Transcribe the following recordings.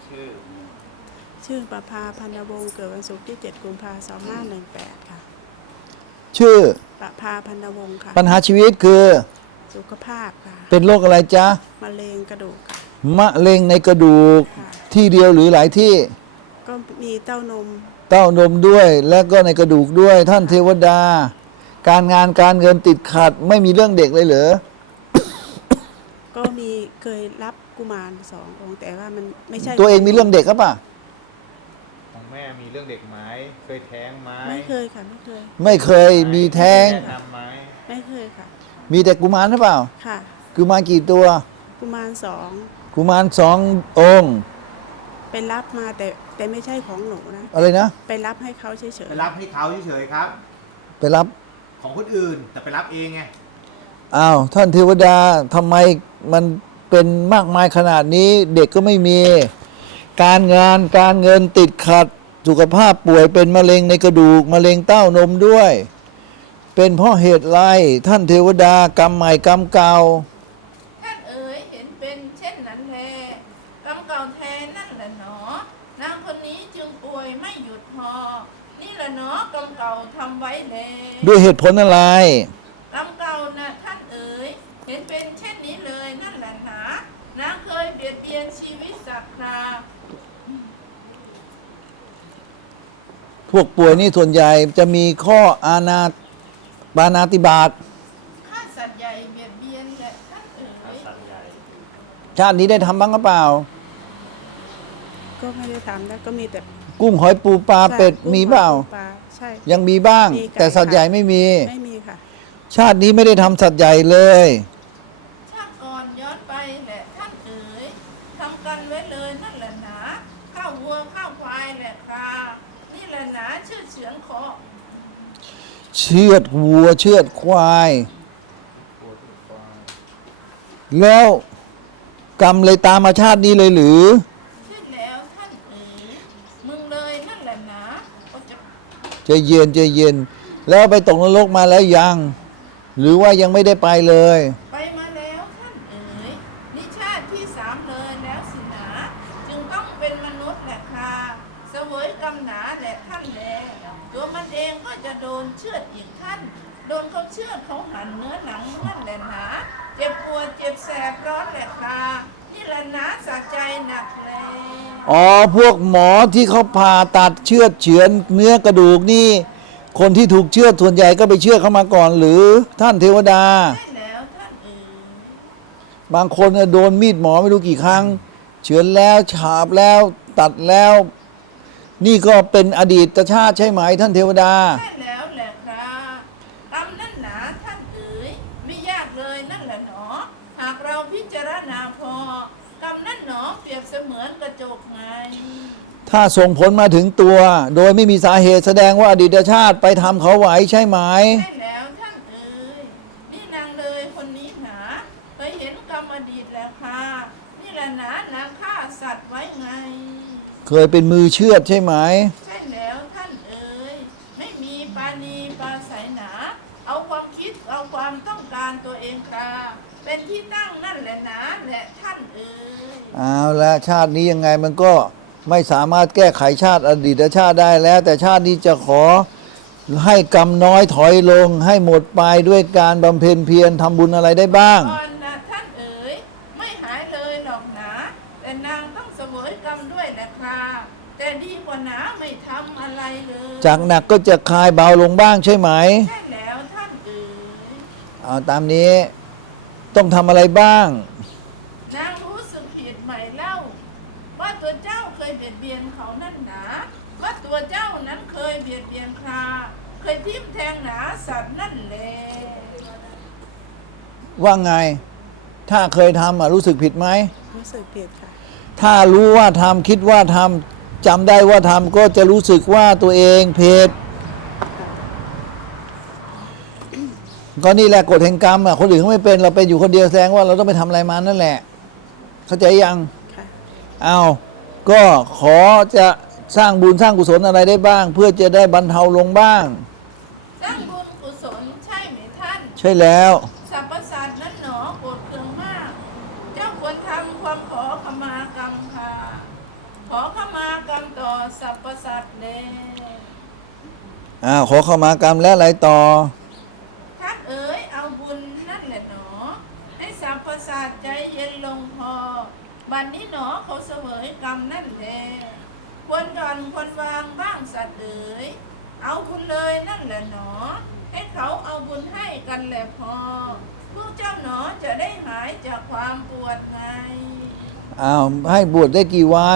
ชื่อประภาพันธวงศ์เกิดวันศุกร์ที่7 กุมภาพันธ์ 2518 ค่ะชื่อประภาพันธวงศ์ค่ะปัญหาชีวิตคือสุขภาพค่ะเป็นโรคอะไรจ๊ะมะเร็งกระดูกค่ะมะเร็งในกระดูกค่ะที่เดียวหรือหลายที่ก็มีเต้านมเต้านมด้วยและก็ในกระดูกด้วยท่านเทวดา การงานการเงินติดขัดไม่มีเรื่องเด็กเลยเหรอก็มีเคยรับกุมาร2 องค์แต่ว่ามันไม่ใช่ตัวเองมีเรื่องเด็กหรือเปล่าของแม่มีเรื่องเด็กไหมเคยแท้งไหมไม่เคยค่ะไม่เคยไม่เคยมีแท้งแนะนำไหมไม่เคยค่ะมีแต่กุมารหรือเปล่าค่ะกุมารกี่ตัวกุมารกุมาร2 องค์ 2ไปรับมาแต่ไม่ใช่ของหนูนะอะไรนะไปรับให้เขาเฉยไปรับให้เขาเฉยๆครับไปรับของคนอื่นแต่ไปรับเองไงอ้าวท่านเทวดาทำไมมันเป็นมากมายขนาดนี้ เด็กก็ไม่มี การงานการเงินติดขัดสุขภาพป่วยเป็นมะเร็งในกระดูกมะเร็งเต้านมด้วย เป็นเพราะเหตุไรท่านเทวดากรรมใหม่กรรมเก่าท่านเอ๋ยเห็นเป็นเช่นนั้นแลกรรมเก่าแท้นั่นแหละหนอนางคนนี้จึงป่วยไม่หยุดพอนี่แหละหนอกรรมเก่าทำไว้แลด้วยเหตุผลอะไรกรรมเก่านะท่านเอ๋ยเห็นเป็นเช่นนี้เลยนั่นแหละหนานางเคยเบียดเบียนชีวิตสักคราพวกป่วยนี่ส่วนใหญ่จะมีข้อปาณาติบาตฆ่าสัตว์ใหญ่เบียดเบียนแหละท่านเอ๋ยชาตินี้ได้ทำบ้างหรือเปล่าๆ ก็ไม่ได้ทำแล้วก็มีแต่กุ้งหอยปูปลาเป็ดมีเปล่าปลาใช่ยังมีบ้างมีไก่แต่สัตว์ใหญ่ไม่มีไม่มีค่ะชาตินี้ไม่ได้ทำสัตว์ใหญ่เลยชาติก่อนย้อนไปแหละท่านเอ๋ยทำกันไว้เลยนั่นแหละหนาข้าววัวข้าวควายแหละครานี่แหละหนาชื่อเฉือนคอเชือดวัวเชือดควาย แล้วกรรมเลยตามมาชาตินี้เลยหรือใช่แล้วท่านเอ๋ยมึงเลยนั่นแหละหนาก็จะใจเย็นใจเย็น แล้วไปตกนรกมาแล้วยัง หรือว่ายังไม่ได้ไปเลยไปมาแล้วท่านเอ๋ยนี่ชาติที่3เลยแล้วสิหนาจึงต้องเป็นมนุษย์แหละค่ะเสวยกรรมหนาแหละท่านแลตัวมันเองก็จะโดนเชือดอีกท่าน โดนเขาเชือดเขาหั่นเนื้อหนังนั่นแหละหนาเจ็บปวดเจ็บแสบร้อนแหละค่ะนี่แหละหนาสะใจหนักแลอ๋อพวกหมอที่เขาผ่าตัดเชือดเฉือนเนื้อกระดูกนี่ คนที่ถูกเชือดส่วนใหญ่ก็ไปเชือดเข้ามาก่อนหรือท่านเทวดาใช่แล้วท่านเอ๋ยบางคนเนี่ยโดนมีดหมอไม่รู้กี่ครั้ง เฉือนแล้วฉาบแล้วตัดแล้ว นี่ก็เป็นอดีตชาติใช่ไหมท่านเทวดาใช่แล้วแหละครับกรรมนั่นหนาท่านเอ๋ยไม่ยากเลยนั่นแหละหนอ หากเราพิจารณาพอกรรมนั่นหนอเปรียบเสมือนกระจกไงถ้าส่งผลมาถึงตัว โดยไม่มีสาเหตุแสดงว่าอดีตชาติไปทำเขาไหวใช่ไหมใช่แล้วท่านเอ๋ยนี่นางเลยคนนี้หนาเคยเห็นกรรมอดีตแล้วค่ะนี่แหละหนานางฆ่าสัตว์ไว้ไงเคยเป็นมือเชือดใช่ไหมใช่แล้วท่านเอ๋ยไม่มีปาณีปาศัยหนา เอาความคิดเอาความต้องการตัวเองกาเป็นที่ตั้งนั่นแหละหนาแหละท่านเอ๋ยเอาละชาตินี้ยังไงมันก็ไม่สามารถแก้ไขชาติอดีตชาติได้แล้ว แต่ชาตินี้จะขอให้กรรมน้อยถอยลง ให้หมดไปด้วยการบำเพ็ญเพียรทำบุญอะไรได้บ้างก่อนนะท่านเอ๋ยไม่หายเลยหรอกหนาแต่นางต้องเสวยกรรมด้วยแหละค่ะแต่ดีกว่าหนาไม่ทำอะไรเลยจากหนักก็จะคลายเบาลงบ้างใช่ไหมใช่แล้วท่านเอ๋ยเอาตามนี้ต้องทำอะไรบ้างนางรู้สึกผิดใหม่เล่า ว่าตัวเจ้าเคยเบียดเบียนเขานั่นหนาว่าตัวเจ้านั้นเคยเบียดเบียนคราเคยทิ่มแทงหนาสัตว์นั่นแหละว่าไง ถ้าเคยทำรู้สึกผิดไหมรู้สึกผิดค่ะถ้ารู้ว่าทำคิดว่าทำจำได้ว่าทำก็จะรู้สึกว่าตัวเองผิดก็นี่แหละกฎแห่งกรรมคนอื่นเขาไม่เป็นเราเป็นอยู่คนเดียวแสดงว่าเราต้องไปทำอะไรมานั่นแหละ เข้าใจยังค่ะเอาก็ขอจะสร้างบุญสร้างกุศลอะไรได้บ้าง เพื่อจะได้บรรเทาลงบ้างสร้างบุญกุศลใช่ไหมท่านใช่แล้วสรรพสัตว์นั้นหนอโกรธเคืองมาก เจ้าควรทำความขอขมากรรมค่ะสัตว์แลขอเข้ามากรรมและอะไรต่อท่านเอ๋ยเอาบุญนั่นแหละหนอให้สรรพสัตว์ใจเย็นลงพอบัดนนี้หนอเขาเสวยกรรมนั่นแลควรหย่อนควรวางบ้างสัตว์เอ๋ยเอาบุญเลยนั่นแหละหนอให้เขาเอาบุญให้กันแหละพอพวกเจ้าหนอจะได้หายจากความปวดไงให้บวชได้กี่วัน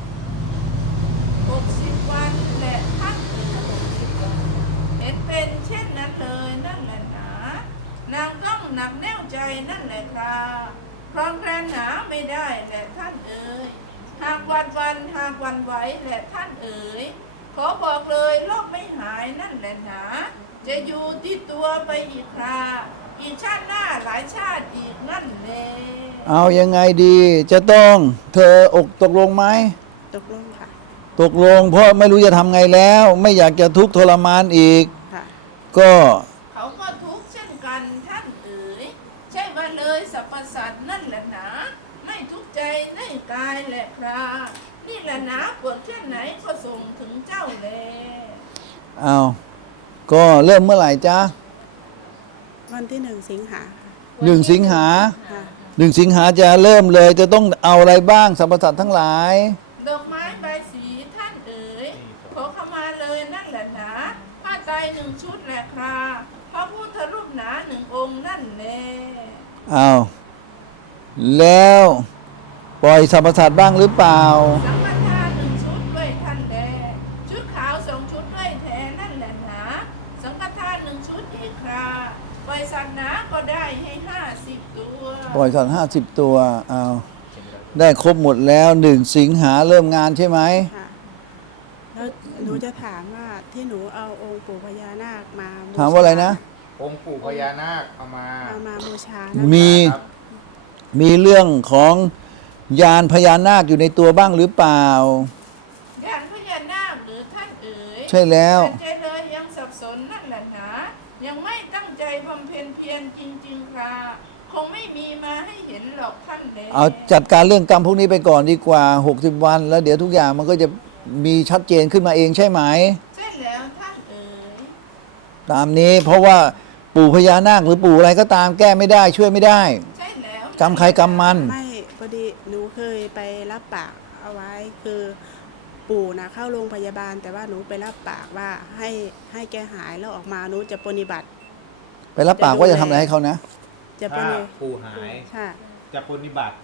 60 วันแหละท่านเอ๋ยเห็นเป็นเช่นนั้นเลยนั่นแหละหนานางต้องหนักแน่วใจนั่นแหละครับครองแคลนหนาไม่ได้แหละท่านเอ๋ยหากวันไหวแหละท่านเอ๋ยขอบอกเลยโรคไม่หายนั่นแหละหนาจะอยู่ที่ตัวไปอีกคราอีกชาติหน้าหลายชาติอีกนั่นแหละเอายังไงดีจะต้องเธอตกลงไหมตกลงค่ะตกลงเพราะไม่รู้จะทำไงแล้ว ไม่อยากจะทุกข์ทรมานอีกค่ะก็เขาก็ทุกข์เช่นกันท่านเอ๋ยใช่ว่าเลยสรรพสัตว์นั่นแหละหนาไม่ทุกข์ใจในกายแหละครานี่แหละหนาปวดแค่ไหนก็ส่งถึงเจ้าแลเอาก็เริ่มเมื่อไหร่จ๊ะวันที่1 สิงหาค่ะ 1 สิงหาค่ะ 1 สิงหาจะเริ่มเลยจะต้องเอาอะไรบ้างสรรพสัตว์ทั้งหลายดอกไม้ใบสีท่านเอ๋ยขอเข้ามาเลยนั่นแหละหนาผ้าไตร1 ชุดแหละคราพระพุทธรูปหนา1 องค์นั่นแลเอาแล้วปล่อยสรรพสัตว์บ้างหรือเปล่าสังฆทาน1 ชุดด้วยท่านแลชุดขาว2 ชุดด้วยแทนนั่นแหละหนาสังฆทาน1 ชุดอีกคราปล่อยสัตว์หนาก็ได้ให้50 ตัวปล่อยสัตว์50 ตัวเอาได้ครบหมดแล้ว1 สิงหาเริ่มงานใช่ไหมค่ะ แล้วหนูจะถามว่าที่หนูเอาองค์ปู่พญานาคมาบูชถามว่าอะไรนะองค์ปู่พญานาคเอามาเอามาบูชานะคะมีครับมีเรื่องของยานพญานาคอยู่ในตัวบ้างหรือเปล่ายานพญานาคหรือท่านเอ๋ยใช่แล้วท่านใจเลยยังสับสนนั่นแหละหนายังไม่ตั้งใจบำเพ็ญเพียรจริงๆค่ะคงไม่มีมาให้เห็นหรอกท่านแลเอาจัดการเรื่องกรรมพวกนี้ไปก่อนดีกว่า60 วัน แล้วเดี๋ยวทุกอย่างมันก็จะมีชัดเจนขึ้นมาเองใช่ไหมใช่แล้วท่านเอ๋ยตามนี้เพราะว่าปู่พญานาคหรือปู่อะไรก็ตามแก้ไม่ได้ช่วยไม่ได้ใช่แล้วกรรมใครกรรมมันไม่พอดีหนูเคยไปรับปากเอาไว้คือปู่นะเข้าโรงพยาบาล แต่ว่าหนูไปรับปากว่าให้แกหายแล้วออกมาหนูจะปฏิบัติไปรับปากว่าจะทำอะไรให้เขานะจะปถ้าฏิปู่หายค่ะจะปฏิบัติ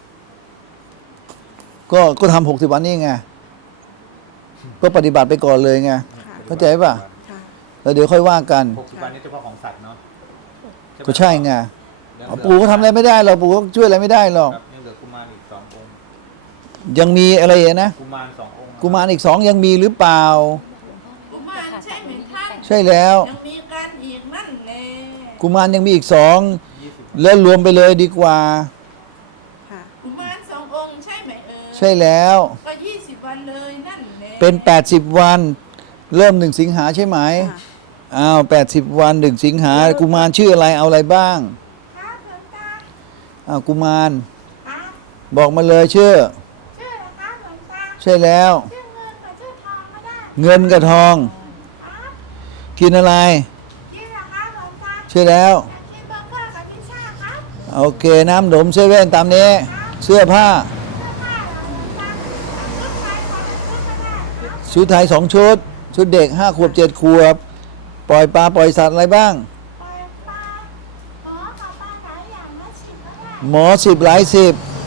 ก็ทำ60 วันนี่ไงก็ปฏิบัติไปก่อนเลยไงค่ะเข้าใจป่ะค่ะแล้วเดี๋ยวค่อยว่ากัน 60 วันนี้เฉพาะของสัตว์เนาะก็ใช่ไงยังเหลือปู่ก็ทำอะไรไม่ได้หรอกปู่ก็ช่วยอะไรไม่ได้หรอกครับยังเหลือกุมารอีก2 องค์ยังมีอะไรอีกนะกุมาร2 องค์กุมารอีก2ยังมีหรือเปล่ากุมารใช่ไหมท่านใช่แล้วยังมีการอีกนั่นแลกุมารยังมีอีก2 20 แล้วรวมไปเลยดีกว่าค่ะกุมาร2 องค์ใช่ไหมเอ๋ยใช่แล้วก็20 วันเลยนั่นแลเป็น80 วัน เริ่ม1 สิงหาใช่ไหมค่ะอ้าว80 วัน1 สิงหากุมารชื่ออะไรเอาอะไรบ้างครับหลวงตาอ้าวกุมารครับบอกมาเลยชื่อชื่ออะไรครับหลวงตาใช่แล้วชื่อเงินกับชื่อทองก็ได้เงินกับทองครับกินอะไรชื่ออะไรครับหลวงตาใช่แล้วอยากกินเบอร์เกอร์กับพิซซ่าครับโอเคน้ำหนมเซเว่นตามนี้ เสื้อผ้าเสื้อผ้าเหรอหลวงตาชุดไทยของชุดก็ได้ครับชุดไทย2 ชุด ชุดเด็ก5 ขวบ 7 ขวบ ปล่อยปลาปล่อยสัตว์อะไรบ้างปล่อยปลาอ๋อกับปลาหลายอย่างละ10ก็ได้หมอ10หลาย10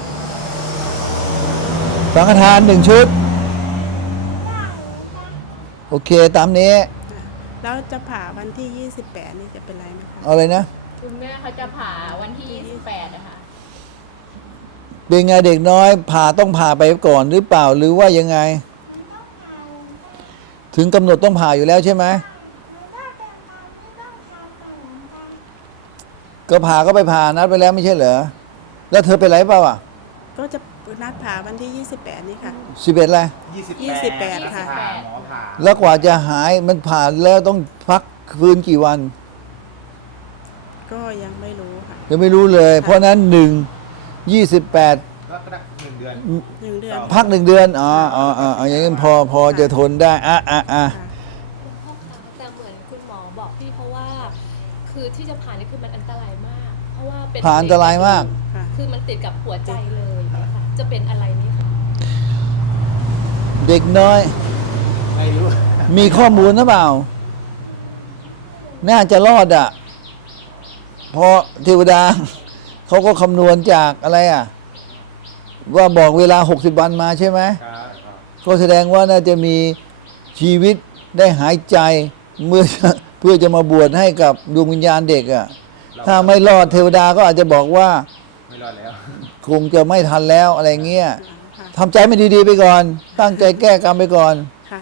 สังฆทาน1 ชุดได้หลวงตาโอเคตามนี้แล้วจะผ่าวันที่28นี่จะเป็นไรไหมคะเอาเลยนะคุณแม่เขาจะผ่าวันที่ 28นะคะเป็นไงเด็กน้อยผ่าต้องผ่าไปก่อนหรือเปล่าหรือว่ายังไง ถึงกำหนดต้องผ่าอยู่แล้วใช่ไหม ก็ผ่าก็ไปผ่านัดไปแล้วไม่ใช่เหรอ แล้วเธอเป็นไรเปล่าอ่ะก็จะนัดผ่าวันที่28นี่ค่ะ 11อะไร 28ค่ะผ่าหมอผ่าแล้วกว่าจะหายมันผ่าแล้วต้องพักฟื้นกี่วันก็ยังไม่รู้ค่ะยังไม่รู้เลย เพราะนั้น1 28 ก็ได้1 เดือน 1 เดือนพัก1 เดือนอย่างนี้พอจะทนได้ค่ะอ่ะพ่อคะแต่เหมือนคุณหมอบอกพี่เขาว่า คือที่จะผ่านนี่คือมันอันตรายมาก เพราะว่าเป็นผ่านอันตรายมากค่ะคือมันติดกับหัวใจเลยนะคะจะเป็นอะไรไหมคะเด็กน้อยไม่รู้มีข้อมูลหรือเปล่า น่าจะรอดอ่ะ เพราะเทวดา เขาก็คำนวณจากอะไรอ่ะ ว่าบอกเวลา60 วันมาใช่ไหมครับก็แสดงว่าน่าจะมีชีวิตได้หายใจเมื่อ เพื่อจะมาบวชให้กับดวงวิญญาณเด็กอ่ะ ถ้าไม่รอดเทวดาก็อาจจะบอกว่าไม่รอดแล้วคงจะไม่ทันแล้วอะไรเงี้ยค่ะทำใจไม่ดีๆไปก่อน ตั้งใจแก้กรรมไปก่อนค่ะ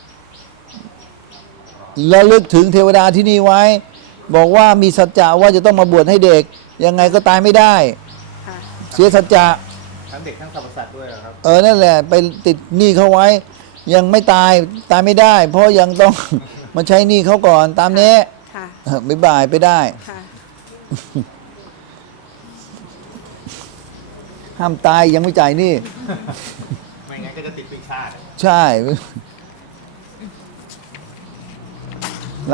ระลึกถึงเทวดาที่นี่ไว้ บอกว่ามีสัจจะว่าจะต้องมาบวชให้เด็ก ยังไงก็ตายไม่ได้ค่ะเสียสัจจะทั้งเด็กทั้งสรรพสัตว์ด้วยเหรอครับนั่นแหละ ไปติดหนี้เขาไว้ ยังไม่ตายไม่ได้ เพราะยังต้อง มาใช้หนี้เขาก่อนตามนี้ค่ะบ๊ายบายไปได้ค่ะห้ามตายยังไม่จ่ายหนี้ไม่งั้นก็จะติดปีกชาติใช่